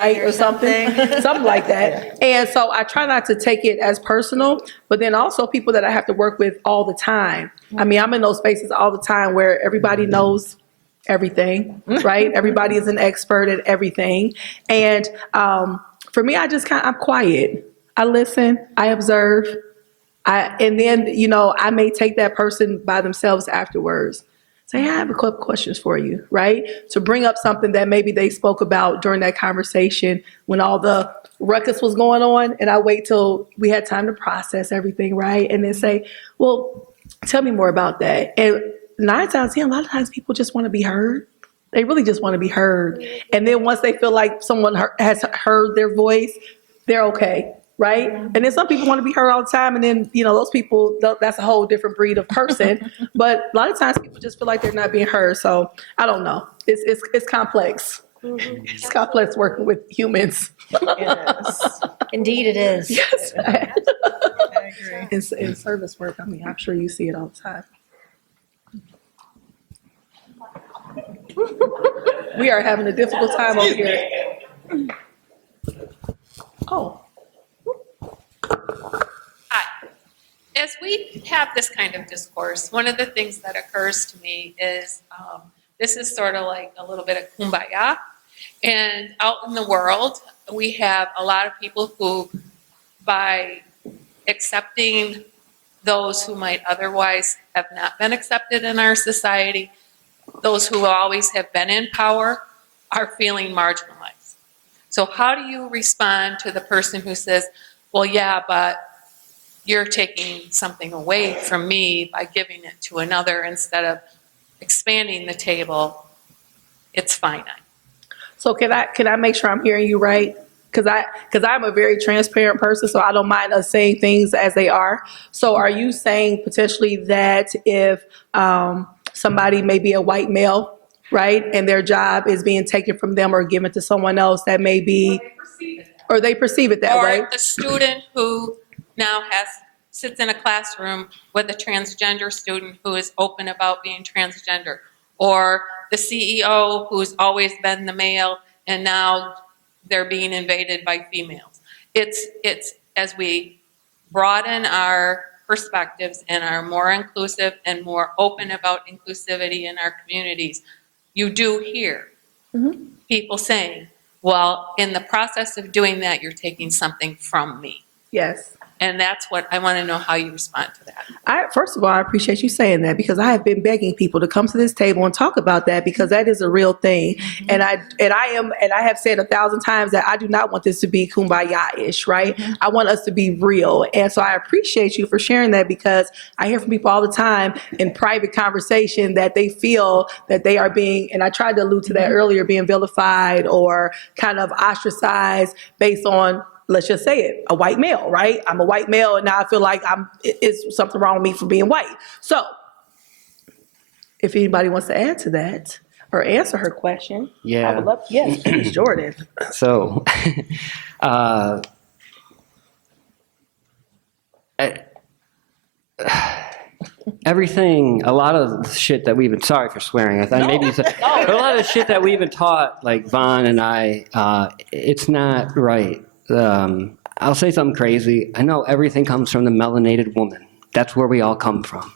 or something, something like that. And so I try not to take it as personal, but then also people that I have to work with all the time. I mean, I'm in those spaces all the time where everybody knows everything, right? Everybody is an expert at everything. And for me, I'm quiet. I listen, I observe, and then, I may take that person by themselves afterwards. Say, hey, I have a couple questions for you, right? To bring up something that maybe they spoke about during that conversation when all the ruckus was going on. And I wait till we had time to process everything, right? And then say, well, tell me more about that. And 9 times 10, a lot of times people just want to be heard. They really just want to be heard. And then once they feel like someone has heard their voice, they're okay. Right? And then some people want to be heard all the time. And then, those people, that's a whole different breed of person. But a lot of times people just feel like they're not being heard. So I don't know. It's complex. Mm-hmm. It's complex working with humans. Yes. Indeed it is. Yes. I agree. In service work, I'm sure you see it all the time. We are having a difficult time over here. Oh. Hi. As we have this kind of discourse, one of the things that occurs to me is this is sort of like a little bit of kumbaya. And out in the world, we have a lot of people who, by accepting those who might otherwise have not been accepted in our society, those who always have been in power, are feeling marginalized. So how do you respond to the person who says, well, yeah, but you're taking something away from me by giving it to another instead of expanding the table? It's finite. So can I make sure I'm hearing you right? Because I'm a very transparent person, so I don't mind us saying things as they are. So are you saying potentially that if somebody may be a white male, right, and their job is being taken from them or given to someone else, that may be, or they perceive it that way? Or the student who now sits in a classroom with a transgender student who is open about being transgender, or the CEO who's always been the male and now they're being invaded by females. It's as we broaden our perspectives and are more inclusive and more open about inclusivity in our communities, you do hear people saying, well, in the process of doing that, you're taking something from me. Yes. And that's what I want to know how you respond to that. First of all, I appreciate you saying that, because I have been begging people to come to this table and talk about that, because that is a real thing. Mm-hmm. And I have said 1,000 times that I do not want this to be kumbaya-ish, right? Mm-hmm. I want us to be real. And so I appreciate you for sharing that, because I hear from people all the time in private conversation that they feel that they are being, and I tried to allude to that earlier, being vilified or kind of ostracized based on, let's just say it, a white male, right? I'm a white male, and now I feel like it's something wrong with me for being white. So if anybody wants to add to that or answer her question, yeah. I would love, yes, please, Jordan. So, everything, a lot of the shit that we've been, sorry for swearing, I thought maybe but a lot of the shit that we've been taught, like Vaughn and I, it's not right. I'll say something crazy. I know everything comes from the melanated woman. That's where we all come from.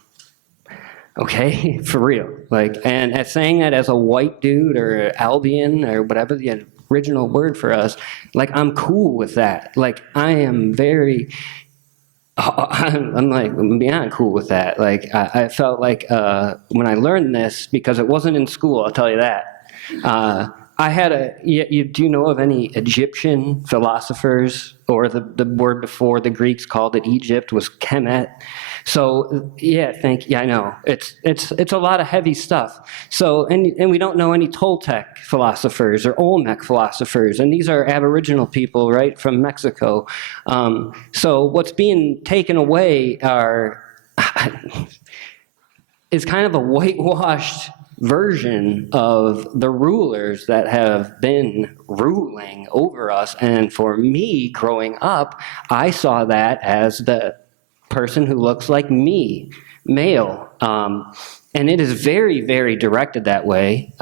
Okay? For real. And saying that as a white dude or Albion or whatever the original word for us, I'm cool with that. I am very, I'm beyond cool with that. I felt like when I learned this, because it wasn't in school, I'll tell you that, I had do you know of any Egyptian philosophers, or the word before the Greeks called it Egypt was Kemet? So yeah, I know. It's a lot of heavy stuff. So, and we don't know any Toltec philosophers or Olmec philosophers, and these are Aboriginal people, right, from Mexico. So what's being taken away is kind of a whitewashed version of the rulers that have been ruling over us. And for me, growing up, I saw that as the person who looks like me, male. and it is very, very directed that way.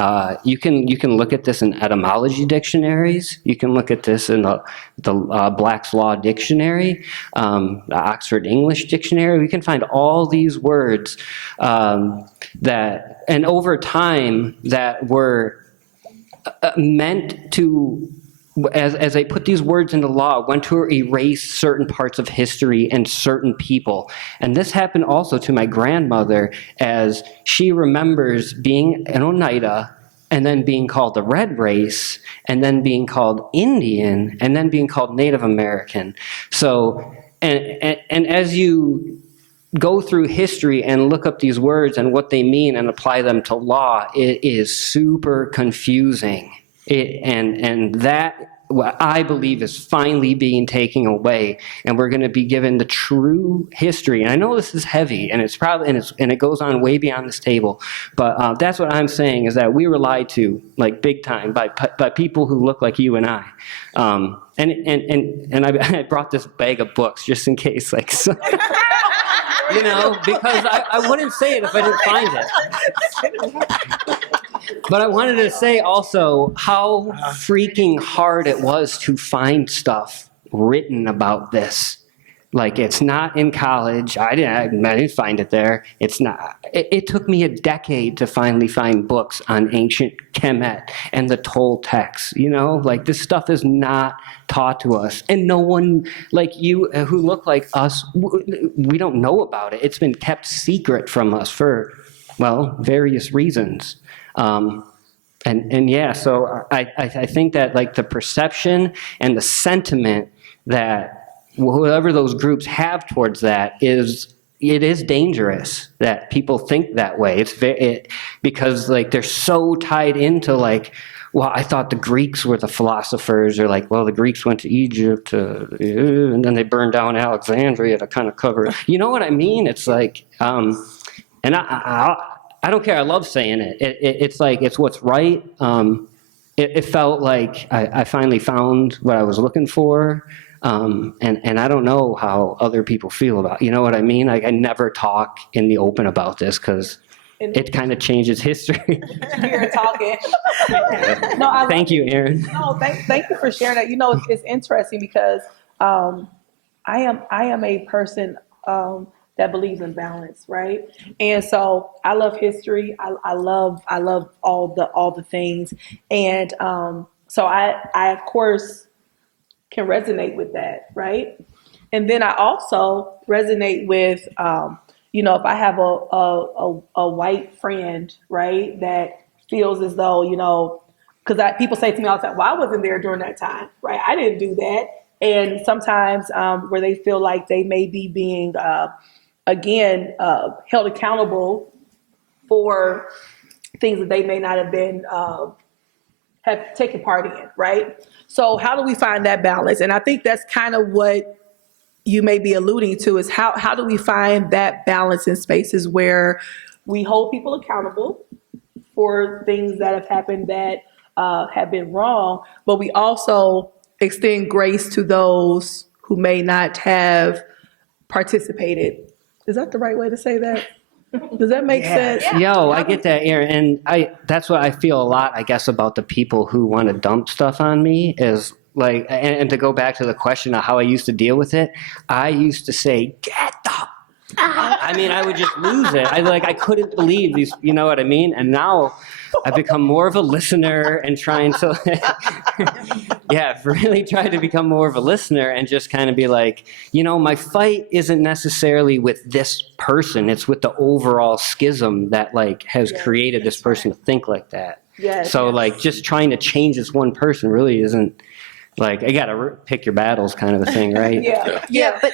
You can look at this in etymology dictionaries. You can look at this in the Black's Law Dictionary, the Oxford English Dictionary. We can find all these words that, and over time, that were meant to, as they put these words into law, went to erase certain parts of history and certain people. And this happened also to my grandmother, as she remembers being an Oneida and then being called the red race and then being called Indian and then being called Native American. So, and as you go through history and look up these words and what they mean and apply them to law, it is super confusing. And that, what I believe, is finally being taken away, and we're going to be given the true history. And I know this is heavy, and it's probably, and it goes on way beyond this table, but that's what I'm saying, is that we were lied to, like, big time, by people who look like you and I. And I brought this bag of books just in case, like, so, you know, because I wouldn't say it if I didn't find it. But I wanted to say also how freaking hard it was to find stuff written about this. Like, it's not in college. I didn't find it there. It's not. It took me a decade to finally find books on ancient Kemet and the Toltecs. You know, like, this stuff is not taught to us, and no one like you who look like us, we don't know about it. It's been kept secret from us for, well, various reasons. And yeah, so I think that, like, the perception and the sentiment that whoever those groups have towards that is, it is dangerous that people think that way. Because, like, they're so tied into, like, well, I thought the Greeks were the philosophers, or like, well, the Greeks went to Egypt, and then they burned down Alexandria to kind of cover, you know what I mean? It's like, and I don't care. I love saying it. It's like, it's what's right. It felt like I finally found what I was looking for. And I don't know how other people feel about, you know what I mean? Like, I never talk in the open about this because it kind of changes history. You're talking. Thank you, Aaron. No, thank you for sharing that. You know, it's interesting because I am a person that believes in balance, right? And so I love history. I love all the things, and so I of course can resonate with that, right? And then I also resonate with you know, if I have a white friend, right, that feels as though, you know, because people say to me all the time, well, I wasn't there during that time, right? I didn't do that. And sometimes where they feel like they may be being again, held accountable for things that they may not have been, have taken part in, right? So how do we find that balance? And I think that's kind of what you may be alluding to, is how do we find that balance in spaces where we hold people accountable for things that have happened that have been wrong, but we also extend grace to those who may not have participated. Is that the right way to say that? Does that make sense? Yo, I get that, Aaron, and that's what I feel a lot, I guess, about the people who want to dump stuff on me is, like, and to go back to the question of how I used to deal with it, I used to say, get the, I mean, I would just lose it. I couldn't believe these, you know what I mean? And now I've become more of a listener and trying to, yeah, really try to become more of a listener and just kind of be like, you know, my fight isn't necessarily with this person. It's with the overall schism that, like, has created this person to think like that. So, like, just trying to change this one person really isn't, like, I gotta pick your battles kind of a thing, right? Yeah, but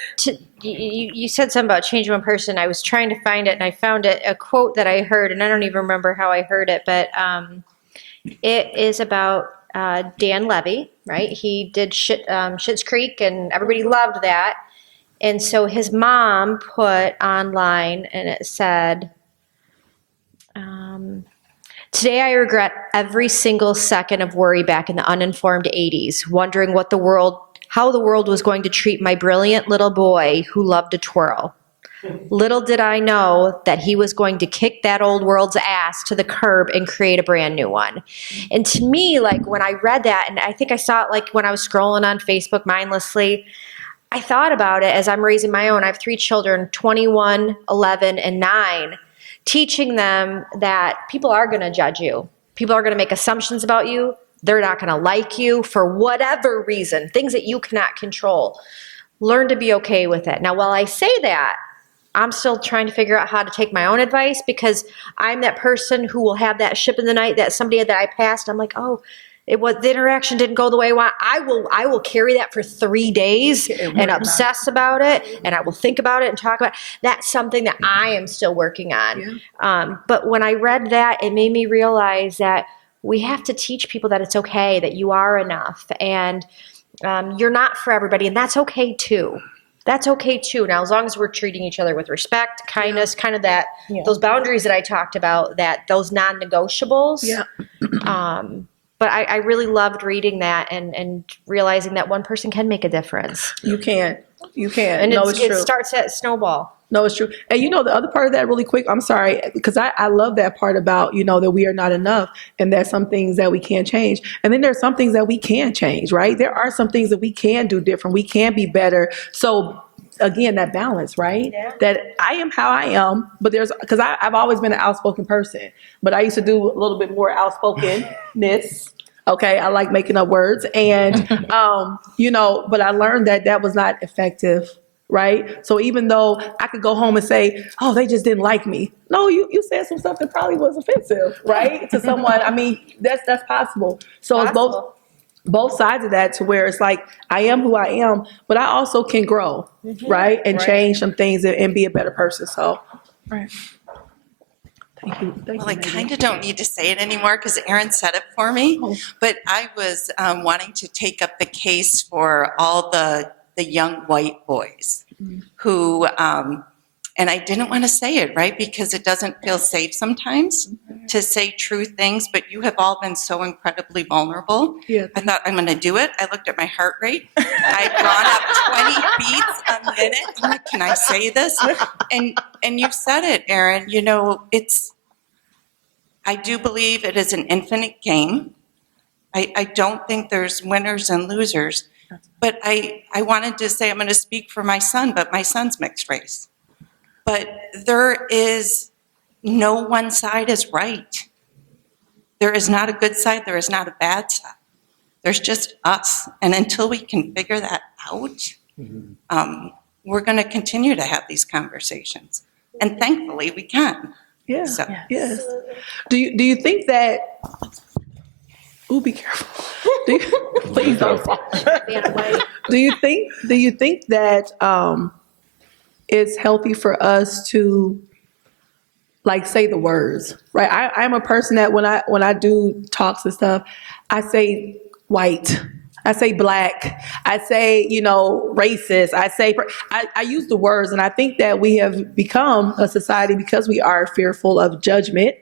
you said something about changing one person. I was trying to find it, and I found it, a quote that I heard, and I don't even remember how I heard it, but it is about Dan Levy, right? He did Schitt's Creek, and everybody loved that. And so his mom put online, and it said, today I regret every single second of worry back in the uninformed 80s, wondering how the world was going to treat my brilliant little boy who loved to twirl. Little did I know that he was going to kick that old world's ass to the curb and create a brand new one. And to me, like when I read that, and I think I saw it like when I was scrolling on Facebook mindlessly, I thought about it as I'm raising my own. I have 3 children, 21, 11, and 9, teaching them that people are going to judge you. People are going to make assumptions about you. They're not going to like you for whatever reason, things that you cannot control. Learn to be okay with it. Now, while I say that, I'm still trying to figure out how to take my own advice, because I'm that person who will have that ship in the night, that somebody that I passed, I'm like, oh, the interaction didn't go the way I want. I will carry that for 3 days and obsess about it, and I will think about it and talk about it. That's something that I am still working on. But when I read that, it made me realize that we have to teach people that it's okay, that you are enough, and you're not for everybody, and that's okay too. That's okay too. Now, as long as we're treating each other with respect, kindness, kind of that, those boundaries that I talked about, that those non-negotiables. But I really loved reading that and realizing that one person can make a difference. You can. And No, it's it true. starts at snowball. No, it's true. And you know, the other part of that really quick, I'm sorry, because I love that part about, you know, that we are not enough and there's some things that we can't change. And then there's some things that we can change, right? There are some things that we can do different. We can be better. So again, that balance, right? That I am how I am, but because I've always been an outspoken person, but I used to do a little bit more outspokenness. Okay, I like making up words. And, you know, but I learned that was not effective. Right. So even though I could go home and say, oh, they just didn't like me. No, you said some stuff that probably was offensive, right? To someone. I mean, that's possible. So it's both sides of that, to where it's like, I am who I am, but I also can grow, right? And change some things and be a better person. So, right. Thank you. Well, I kind of don't need to say it anymore because Erin said it for me. But I was wanting to take up the case for all the young white boys who, and I didn't want to say it, right? Because it doesn't feel safe sometimes to say true things, but you have all been so incredibly vulnerable. Yeah. I thought, I'm going to do it. I looked at my heart rate. I'd gone up 20 beats a minute. I'm like, can I say this? And you said it, Erin. You know, I do believe it is an infinite game. I don't think there's winners and losers. But I wanted to say, I'm going to speak for my son, but my son's mixed race. But there is no one side is right. There is not a good side. There is not a bad side. There's just us. And until we can figure that out, we're going to continue to have these conversations. And thankfully we can. Yeah. So. Yes. Do you think that? Ooh, be careful. Please don't fall. Do you think that it's healthy for us to like say the words, right? I'm a person that when I do talks and stuff, I say white, I say black, I say, you know, racist, I use the words, and I think that we have become a society, because we are fearful of judgment.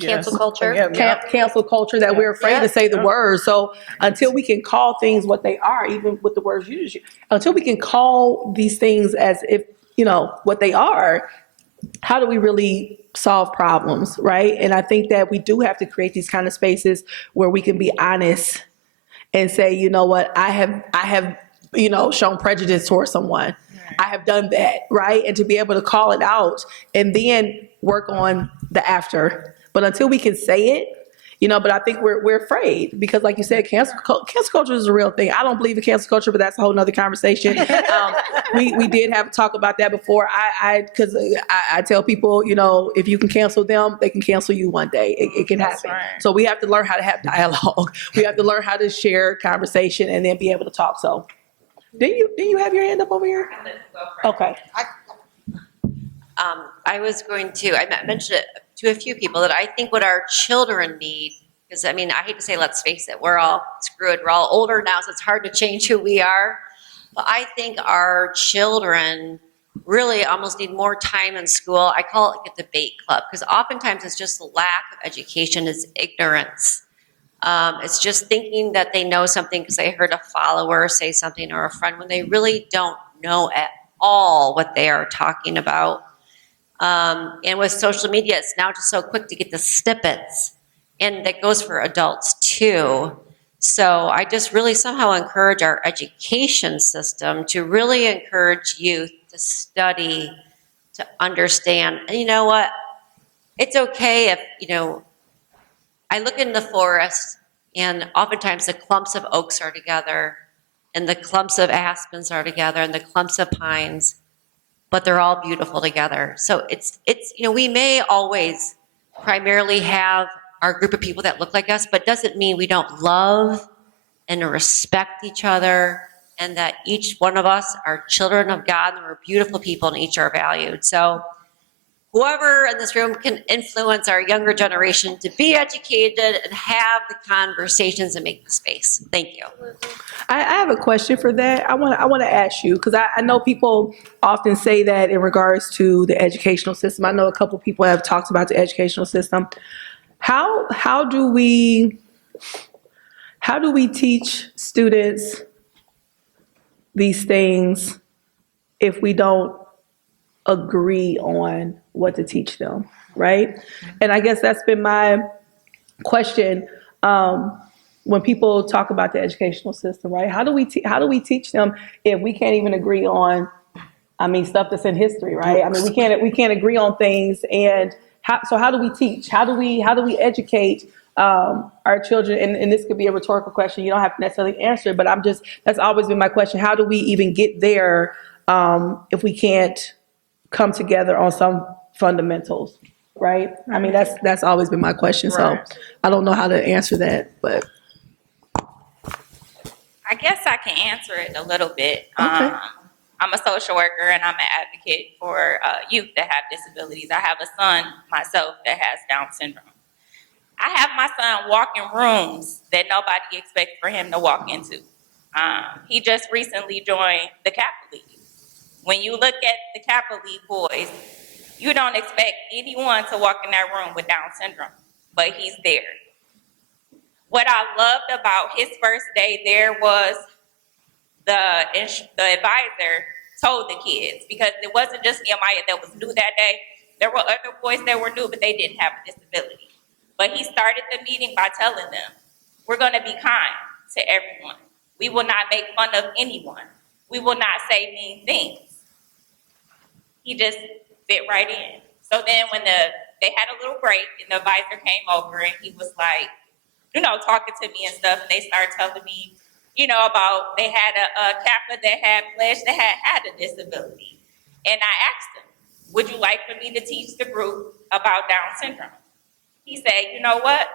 Cancel culture. Cancel culture, that we're afraid to say the words. So until we can call things what they are, even with the words you use, until we can call these things as if, you know, what they are, how do we really solve problems, right? And I think that we do have to create these kind of spaces where we can be honest and say, you know what, I have, you know, shown prejudice towards someone. I have done that, right? And to be able to call it out and then work on the after. But until we can say it, you know, but I think we're afraid, because like you said, cancel culture is a real thing. I don't believe in cancel culture, but that's a whole nother conversation. We did have a talk about that before. Because I tell people, you know, if you can cancel them, they can cancel you one day. It can happen. Right. So we have to learn how to have dialogue. We have to learn how to share conversation and then be able to talk. So didn't you have your hand up over here? Okay. I was going to, I mentioned it to a few people, that I think what our children need, because I mean, I hate to say, let's face it, we're all screwed. We're all older now, so it's hard to change who we are. But I think our children really almost need more time in school. I call it like a debate club, because oftentimes it's just lack of education, it's ignorance. It's just thinking that they know something because they heard a follower say something or a friend, when they really don't know at all what they are talking about. And with social media, it's now just so quick to get the snippets, and that goes for adults too. So I just really somehow encourage our education system to really encourage youth to study, to understand. And you know what? It's okay if, I look in the forest and oftentimes the clumps of oaks are together and the clumps of aspens are together and the clumps of pines, but they're all beautiful together. So it's we may always primarily have our group of people that look like us, but doesn't mean we don't love and respect each other, and that each one of us are children of God and we're beautiful people and each are valued. So whoever in this room can influence our younger generation to be educated and have the conversations and make the space. Thank you. I have a question for that. I want to ask you, because I know people often say that in regards to the educational system. I know a couple people have talked about the educational system. How do we teach students these things if we don't agree on what to teach them, right? And I guess that's been my question when people talk about the educational system, right? How do we teach them if we can't even agree on, stuff that's in history, right? We can't agree on things, and how do we teach? How do we educate our children? And this could be a rhetorical question. You don't have to necessarily answer it, but that's always been my question. How do we even get there if we can't come together on some fundamentals, right? That's always been my question. So I don't know how to answer that, but. I guess I can answer it a little bit. Okay. I'm a social worker and I'm an advocate for youth that have disabilities. I have a son myself that has Down syndrome. I have my son walk in rooms that nobody expects for him to walk into. He just recently joined the Kappa League. When you look at the Kappa League boys, you don't expect anyone to walk in that room with Down syndrome, but he's there. What I loved about his first day there was the advisor told the kids, because it wasn't just Nehemiah that was new that day. There were other boys that were new, but they didn't have a disability. But he started the meeting by telling them, we're going to be kind to everyone. We will not make fun of anyone. We will not say mean things. He just fit right in. So then when they had a little break and the advisor came over and he was like, talking to me and stuff, and they started telling me, about they had a Kappa that had pledged that had a disability. And I asked him, would you like for me to teach the group about Down syndrome? He said, you know what?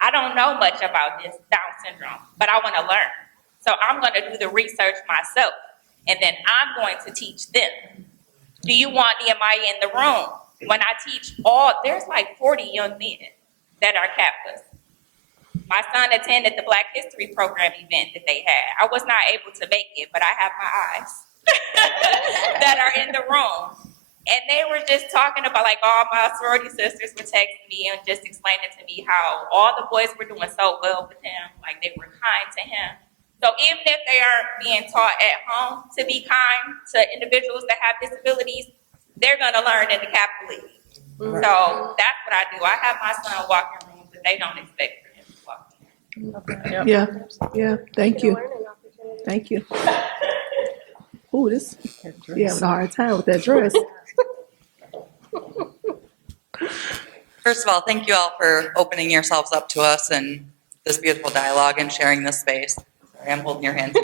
I don't know much about this Down syndrome, but I want to learn. So I'm going to do the research myself, and then I'm going to teach them. Do you want Nehemiah in the room? When I teach there's like 40 young men that are Kappas. My son attended the Black History Program event that they had. I was not able to make it, but I have my eyes that are in the room. And they were just talking about, like, all my sorority sisters were texting me and just explaining to me how all the boys were doing so well with him, like they were kind to him. So even if they aren't being taught at home to be kind to individuals that have disabilities, they're going to learn in the Kappa League. Right. So that's what I do. I have my son walk in rooms that they don't expect for him to walk in. Yeah. Thank you. Ooh, you having a hard time with that dress. First of all, thank you all for opening yourselves up to us and this beautiful dialogue and sharing this space. Sorry, I'm holding your hand too.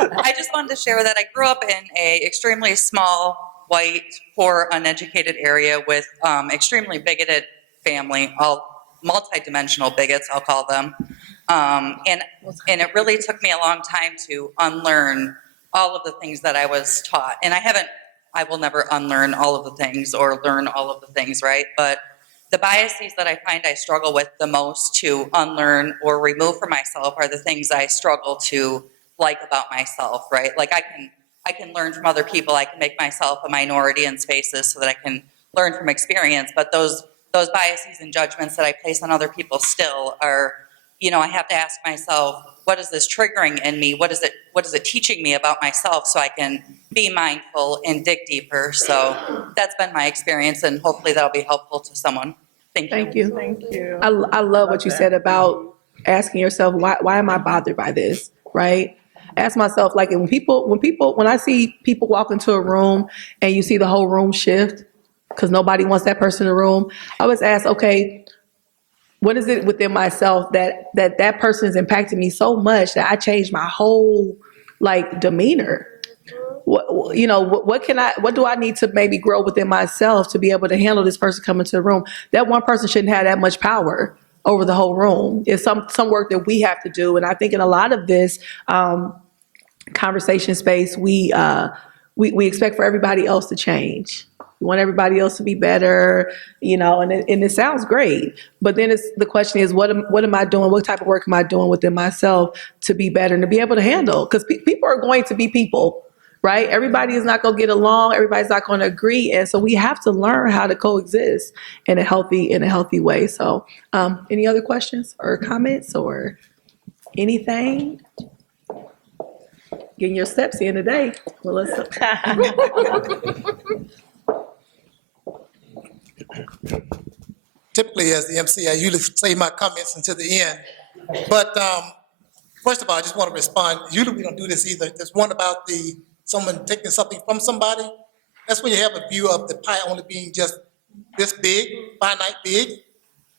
I just wanted to share that I grew up in a extremely small, white, poor, uneducated area with extremely bigoted family, all multi-dimensional bigots, I'll call them. And it really took me a long time to unlearn all of the things that I was taught. And I will never unlearn all of the things or learn all of the things, right? But the biases that I find I struggle with the most to unlearn or remove from myself are the things I struggle to like about myself, right? Like I can learn from other people. I can make myself a minority in spaces so that I can learn from experience. But those biases and judgments that I place on other people still are, I have to ask myself, what is this triggering in me? What is it what is it teaching me about myself so I can be mindful and dig deeper. So that's been my experience, and hopefully that'll be helpful to someone. Thank you. Thank you. Thank you. I love what you said about asking yourself, why am I bothered by this, right? Ask myself, like, when I see people walk into a room and you see the whole room shift because nobody wants that person in the room, I always ask, okay, what is it within myself that person is impacting me so much that I changed my whole, like, demeanor? What do I need to maybe grow within myself to be able to handle this person coming to the room? That one person shouldn't have that much power over the whole room. It's some work that we have to do. And I think in a lot of this conversation space, we expect for everybody else to change. We want everybody else to be better, and it sounds great. But then the question is, what am I doing? What type of work am I doing within myself to be better and to be able to handle? Because people are going to be people. Right? Everybody is not going to get along. Everybody's not going to agree. And so we have to learn how to coexist in a healthy way. So any other questions or comments or anything? Getting your steps in today, Melissa. Typically, as the MC, I usually say my comments until the end. But first of all, I just want to respond. Usually we don't do this either. There's one about someone taking something from somebody. That's when you have a view of the pie only being just this big, finite big.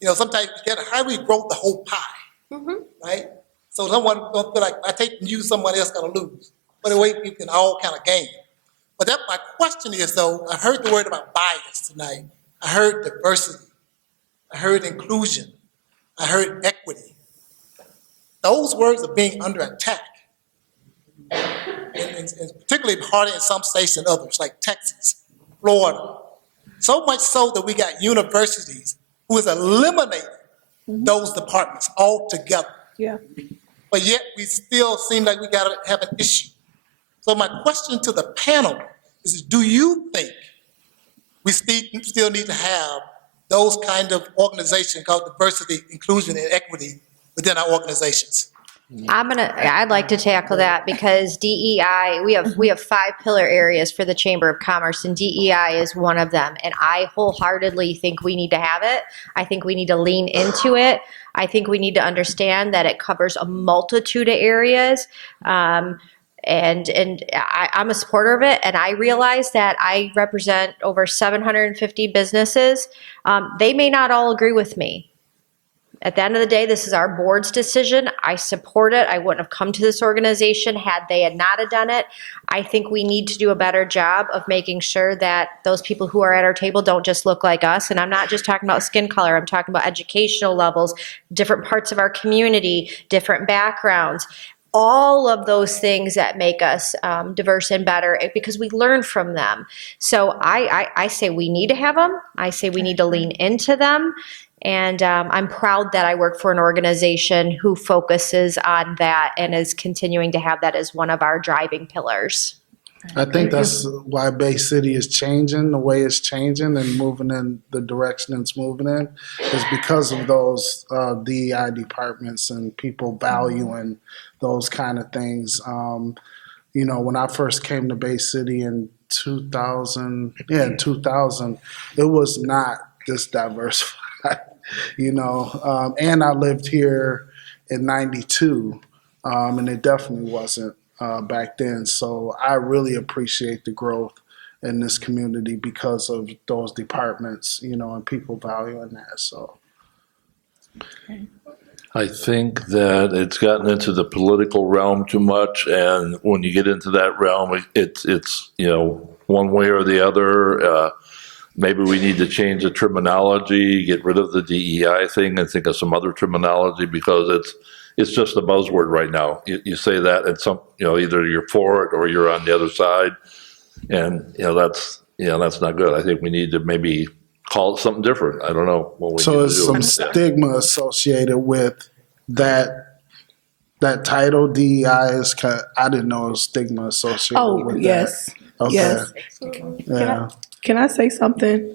Sometimes you get how do we grow the whole pie, right? So someone don't feel like I take from you, someone else got to lose. But the way we can all kind of gain. But my question is, though, I heard the word about bias tonight. I heard diversity. I heard inclusion. I heard equity. Those words are being under attack. And particularly harder in some states than others, like Texas, Florida. So much so that we got universities who is eliminating those departments altogether. Yeah. But yet we still seem like we got to have an issue. So my question to the panel is, do you think we still need to have those kind of organizations called diversity, inclusion, and equity within our organizations? I'd like to tackle that because DEI, we have 5 pillar areas for the Chamber of Commerce, and DEI is one of them. And I wholeheartedly think we need to have it. I think we need to lean into it. I think we need to understand that it covers a multitude of areas. And I'm a supporter of it, and I realize that I represent over 750 businesses. They may not all agree with me. At the end of the day, this is our board's decision. I support it. I wouldn't have come to this organization had they not have done it. I think we need to do a better job of making sure that those people who are at our table don't just look like us. And I'm not just talking about skin color. I'm talking about educational levels, different parts of our community, different backgrounds. All of those things that make us diverse and better because we learn from them. So I say we need to have them. I say we need to lean into them. And I'm proud that I work for an organization who focuses on that and is continuing to have that as one of our driving pillars. I think that's why Bay City is changing the way it's changing and moving in the direction it's moving in, is because of those DEI departments and people valuing those kind of things. When I first came to Bay City in 2000, it was not this diversified. And I lived here in 92, and it definitely wasn't back then. So I really appreciate the growth in this community because of those departments, and people valuing that. So I think that it's gotten into the political realm too much, and when you get into that realm, it's one way or the other. Maybe we need to change the terminology, get rid of the DEI thing, and think of some other terminology because it's just a buzzword right now. You say that, and either you're for it or you're on the other side, and that's not good. I think we need to maybe call it something different. I don't know what we need to do. So there's some stigma associated with that title. DEI is I didn't know it was stigma associated with yes. that. Okay. Yes. Yeah. Can I say something?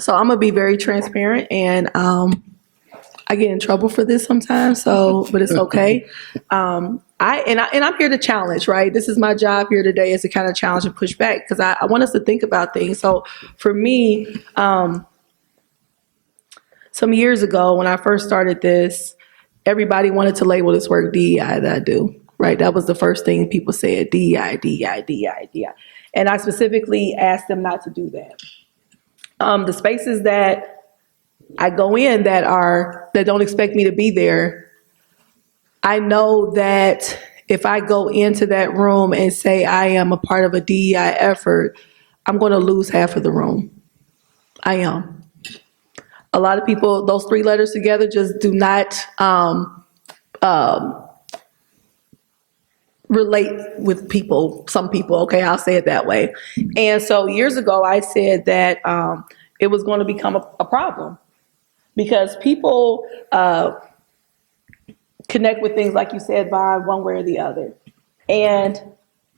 So I'm gonna be very transparent, and I get in trouble for this sometimes. But it's okay. I'm here to challenge, right? This is my job here today, is to kind of challenge and push back, because I want us to think about things. So for me, some years ago when I first started this, everybody wanted to label this work DEI that I do, right? That was the first thing people said, DEI, DEI, DEI, DEI. And I specifically asked them not to do that. The spaces that I go in that don't expect me to be there, I know that if I go into that room and say I am a part of a DEI effort, I'm going to lose half of the room. I am. A lot of people, those three letters together just do not relate with people, some people, okay, I'll say it that way. And so years ago, I said that it was going to become a problem, because people connect with things, like you said, Vaughn, one way or the other. And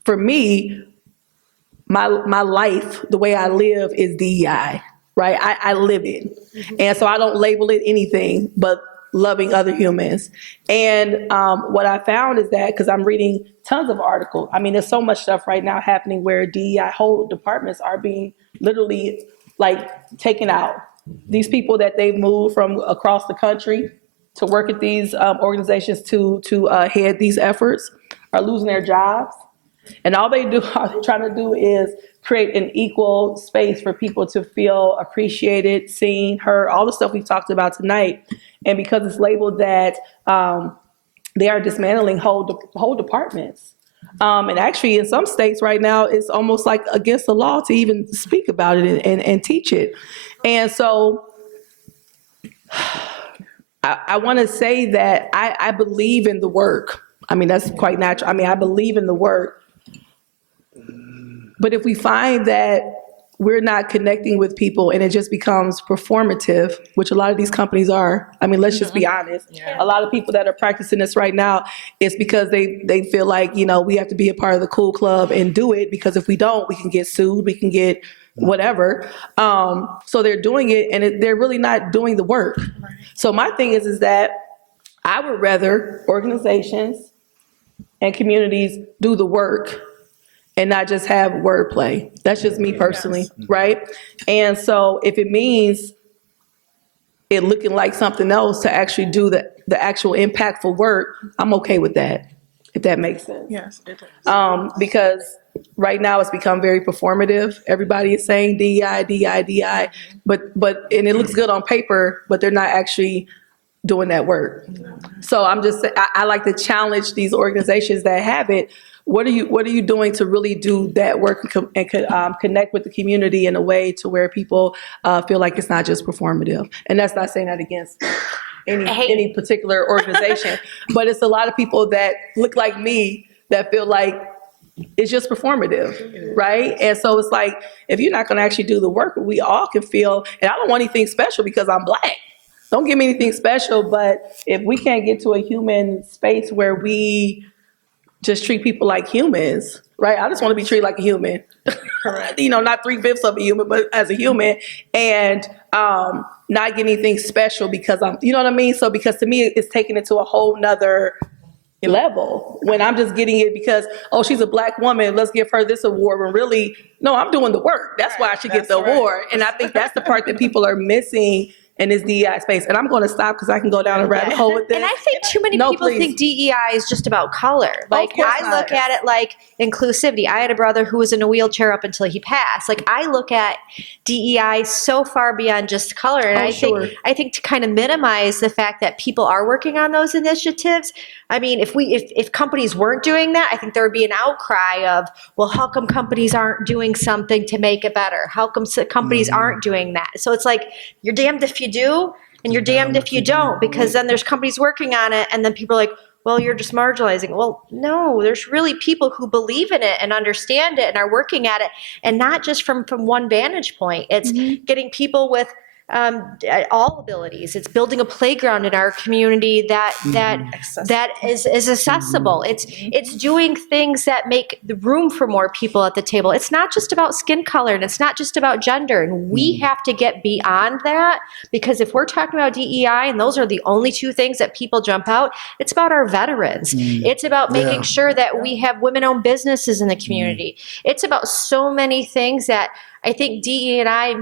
for me, my life, the way I live, is DEI, right? I live it. And so I don't label it anything but loving other humans. And what I found is that, because I'm reading tons of articles, I mean, there's so much stuff right now happening where DEI whole departments are being literally like taken out. These people that they've moved from across the country to work at these organizations to head these efforts are losing their jobs. And all they're trying to do is create an equal space for people to feel appreciated, seen, heard, all the stuff we've talked about tonight. And because it's labeled that they are dismantling whole departments. And actually, in some states right now, it's almost like against the law to even speak about it and teach it. And so I want to say that I believe in the work. I mean, that's quite natural. I mean, I believe in the work. But if we find that we're not connecting with people and it just becomes performative, which a lot of these companies are, I mean, let's just be honest. Yeah. A lot of people that are practicing this right now, it's because they feel like, you know, we have to be a part of the cool club and do it, because if we don't, we can get sued, we can get whatever. So they're doing it, and they're really not doing the work. Right. So my thing is that I would rather organizations and communities do the work and not just have wordplay. That's just me personally, right? And so if it means it looking like something else to actually do the actual impactful work, I'm okay with that, if that makes sense. Yes, it does. Because right now it's become very performative. Everybody is saying DEI, DEI, DEI, but and it looks good on paper, but they're not actually doing that work. So I like to challenge these organizations that have it. What are you doing to really do that work and connect with the community in a way to where people feel like it's not just performative? And that's not saying that against any particular organization, but it's a lot of people that look like me that feel like it's just performative, right? And so it's like, if you're not going to actually do the work, we all can feel, and I don't want anything special because I'm Black. Don't give me anything special, but if we can't get to a human space where we just treat people like humans, right? I just want to be treated like a human. You know, not 3/5 of a human, but as a human, and not get anything special because you know what I mean? So because to me, it's taking it to a whole nother level when I'm just getting it because, oh, she's a Black woman, let's give her this award, when really, no, I'm doing the work. That's why I should get the award. And I think that's the part that people are missing in this DEI space. And I'm going to stop because I can go down a rabbit hole with this. And I think too many people think DEI is just about color. Like, I look at it like inclusivity. I had a brother who was in a wheelchair up until he passed. Like, I look at DEI so far beyond just color. And I think to kind of minimize the fact that people are working on those initiatives, I mean, if companies weren't doing that, I think there would be an outcry of, well, how come companies aren't doing something to make it better? How come companies aren't doing that? So it's like, you're damned if you do, and you're damned if you don't, because then there's companies working on it, and then people are like, well, you're just marginalizing. Well, no, there's really people who believe in it and understand it and are working at it, and not just from one vantage point. It's getting people with all abilities. It's building a playground in our community that is accessible. It's doing things that make the room for more people at the table. It's not just about skin color, and it's not just about gender. And we have to get beyond that, because if we're talking about DEI and those are the only two things that people jump out, it's about our veterans. It's about making sure that we have women-owned businesses in the community. It's about so many things that I think DEI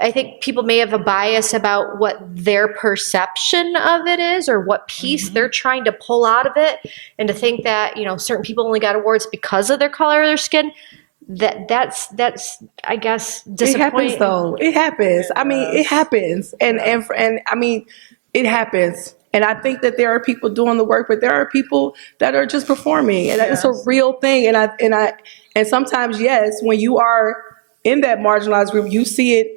I think people may have a bias about what their perception of it is, or what piece they're trying to pull out of it, and to think that, certain people only got awards because of their color of their skin. That's I guess disappointing. It happens though. It happens. I mean, it happens, and I mean, it happens. And I think that there are people doing the work, but there are people that are just performing, and it's a real thing. And sometimes, yes, when you are in that marginalized group, you see it.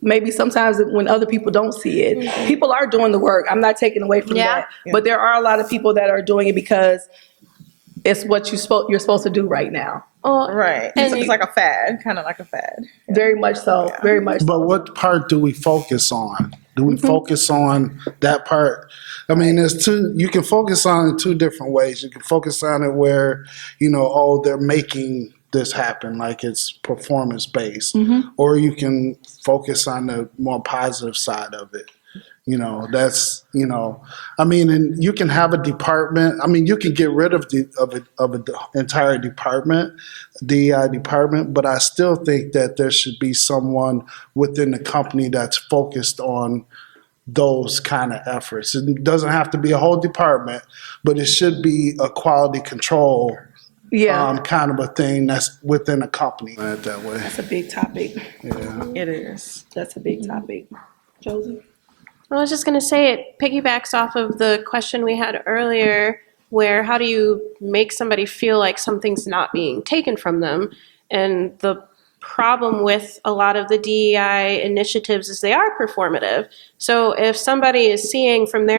Maybe sometimes when other people don't see it, people are doing the work. I'm not taking away from that, but there are a lot of people that are doing it because it's what you're supposed to do right now. Right. And it's like a fad, kind of like a fad. Very much so. Very much. But what part do we focus on? Do we focus on that part? I mean, there's two. You can focus on it in two different ways. You can focus on it where, they're making this happen, like it's performance based, or you can focus on the more positive side of it. That's I mean, and you can have a department. I mean, you can get rid of an entire department, DEI department, but I still think that there should be someone within the company that's focused on those kind of efforts. It doesn't have to be a whole department, but it should be a quality control kind of a thing that's within a company. That way. That's a big topic. Yeah. It is. That's a big topic. Josie? Well, I was just going to say it piggybacks off of the question we had earlier, where how do you make somebody feel like something's not being taken from them? And the problem with a lot of the DEI initiatives is they are performative. So if somebody is seeing from their